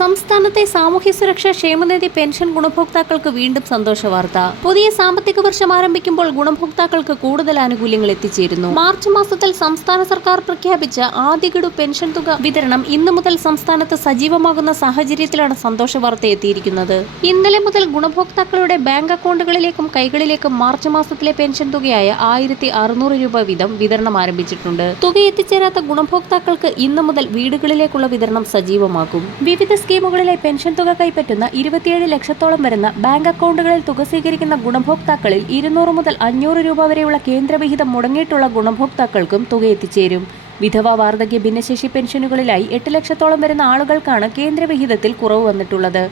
സംസ്ഥാനത്തെ സാമൂഹ്യ സുരക്ഷാ ക്ഷേമനിധി പെൻഷൻ ഗുണഭോക്താക്കൾക്ക് വീണ്ടും സന്തോഷ വാർത്ത. പുതിയ സാമ്പത്തിക വർഷം ആരംഭിക്കുമ്പോൾ ഗുണഭോക്താക്കൾക്ക് കൂടുതൽ ആനുകൂല്യങ്ങൾ എത്തിച്ചേരുന്നു. മാർച്ച് മാസത്തിൽ സംസ്ഥാന സർക്കാർ പ്രഖ്യാപിച്ച ആദ്യ ഗഡു പെൻഷൻ തുക വിതരണം ഇന്നു മുതൽ സംസ്ഥാനത്ത് സജീവമാകുന്ന സാഹചര്യത്തിലാണ് സന്തോഷ വാർത്ത എത്തിയിരിക്കുന്നത്. ഇന്നലെ മുതൽ ഗുണഭോക്താക്കളുടെ ബാങ്ക് അക്കൗണ്ടുകളിലേക്കും കൈകളിലേക്കും മാർച്ച് മാസത്തിലെ പെൻഷൻ തുകയായ 1600 രൂപ വീതം വിതരണം ആരംഭിച്ചിട്ടുണ്ട്. തുക എത്തിച്ചേരാത്ത ഗുണഭോക്താക്കൾക്ക് ഇന്നു മുതൽ വീടുകളിലേക്കുള്ള വിതരണം സജീവമാകും. വിവിധ സ്കീമുകളിലെ പെൻഷൻ തുക കൈപ്പറ്റുന്ന 27 ലക്ഷത്തോളം വരുന്ന ബാങ്ക് അക്കൗണ്ടുകളിൽ തുക സ്വീകരിക്കുന്ന ഗുണഭോക്താക്കളിൽ 200 മുതൽ 500 രൂപ വരെയുള്ള കേന്ദ്രവിഹിതം മുടങ്ങിയിട്ടുള്ള ഗുണഭോക്താക്കൾക്കും തുക എത്തിച്ചേരും. വിധവ, വാർദ്ധക്യ, ഭിന്നശേഷി പെൻഷനുകളിലായി 8 ലക്ഷത്തോളം വരുന്ന ആളുകൾക്കാണ് കേന്ദ്രവിഹിതത്തിൽ കുറവ് വന്നിട്ടുള്ളത്.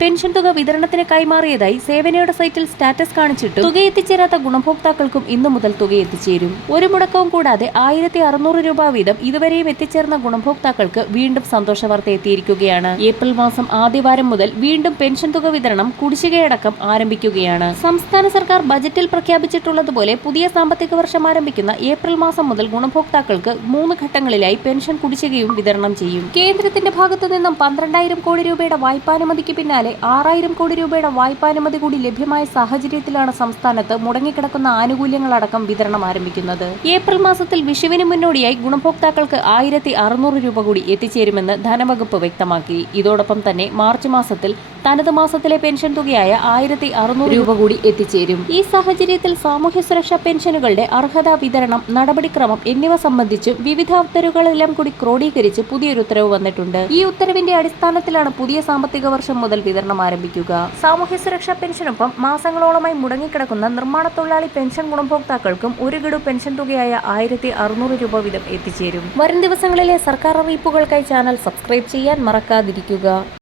പെൻഷൻ തുക വിതരണത്തിന് കൈമാറിയതായി സേവനയുടെ സൈറ്റിൽ സ്റ്റാറ്റസ് കാണിച്ചിട്ടും തുക എത്തിച്ചേരാത്ത ഗുണഭോക്താക്കൾക്കും ഇന്നു മുതൽ തുക എത്തിച്ചേരും. ഒരു മുടക്കവും കൂടാതെ 1600 രൂപ വീതം ഇതുവരെയും എത്തിച്ചേർന്ന ഗുണഭോക്താക്കൾക്ക് വീണ്ടും സന്തോഷ വാർത്ത എത്തിയിരിക്കുകയാണ്. ഏപ്രിൽ മാസം ആദ്യവാരം മുതൽ വീണ്ടും പെൻഷൻ തുക വിതരണം കുടിശ്ശികയടക്കം ആരംഭിക്കുകയാണ്. സംസ്ഥാന സർക്കാർ ബജറ്റിൽ പ്രഖ്യാപിച്ചിട്ടുള്ളതുപോലെ പുതിയ സാമ്പത്തിക വർഷം ആരംഭിക്കുന്ന ഏപ്രിൽ മാസം മുതൽ ഗുണഭോക്താക്കൾക്ക് 3 ഘട്ടങ്ങളിലായി പെൻഷൻ കുടിശ്ശികയും വിതരണം ചെയ്യും. കേന്ദ്രത്തിന്റെ ഭാഗത്തു നിന്നും 12,000 കോടി രൂപയുടെ വായ്പാനുമതിക്ക് പിന്നാലെ 6,000 കോടി രൂപയുടെ വായ്പാനുമതി കൂടി ലഭ്യമായ സാഹചര്യത്തിലാണ് സംസ്ഥാനത്ത് മുടങ്ങിക്കിടക്കുന്ന ആനുകൂല്യങ്ങളടക്കം വിതരണം ആരംഭിക്കുന്നത്. ഏപ്രിൽ മാസത്തിൽ വിഷുവിന് മുന്നോടിയായി ഗുണഭോക്താക്കൾക്ക് 1600 രൂപ കൂടി എത്തിച്ചേരുമെന്ന് ധനവകുപ്പ് വ്യക്തമാക്കി. ഇതോടൊപ്പം തന്നെ മാർച്ച് മാസത്തിൽ തനത് മാസത്തിലെ പെൻഷൻ തുകയായ 1600 രൂപ കൂടി എത്തിച്ചേരും. ഈ സാഹചര്യത്തിൽ സാമൂഹ്യ സുരക്ഷാ പെൻഷനുകളുടെ അർഹത, വിതരണം, നടപടിക്രമം എന്നിവ സംബന്ധിച്ച് വിവിധ ഉത്തരവുകളെല്ലാം കൂടി ക്രോഡീകരിച്ച് പുതിയൊരു ഉത്തരവ് വന്നിട്ടുണ്ട്. ഈ ഉത്തരവിന്റെ അടിസ്ഥാനത്തിലാണ് പുതിയ സാമ്പത്തിക വർഷം മുതൽ വിതരണം ആരംഭിക്കുക. സാമൂഹ്യ സുരക്ഷാ പെൻഷനൊപ്പം മാസങ്ങളോളമായി മുടങ്ങിക്കിടക്കുന്ന നിർമ്മാണ തൊഴിലാളി പെൻഷൻ ഗുണഭോക്താക്കൾക്കും ഒരു ഗഡു പെൻഷൻ തുകയായ 1600 രൂപ വീതം എത്തിച്ചേരും. വരും ദിവസങ്ങളിലെ സർക്കാർ അറിയിപ്പുകൾക്കായി ചാനൽ സബ്സ്ക്രൈബ് ചെയ്യാൻ മറക്കാതിരിക്കുക.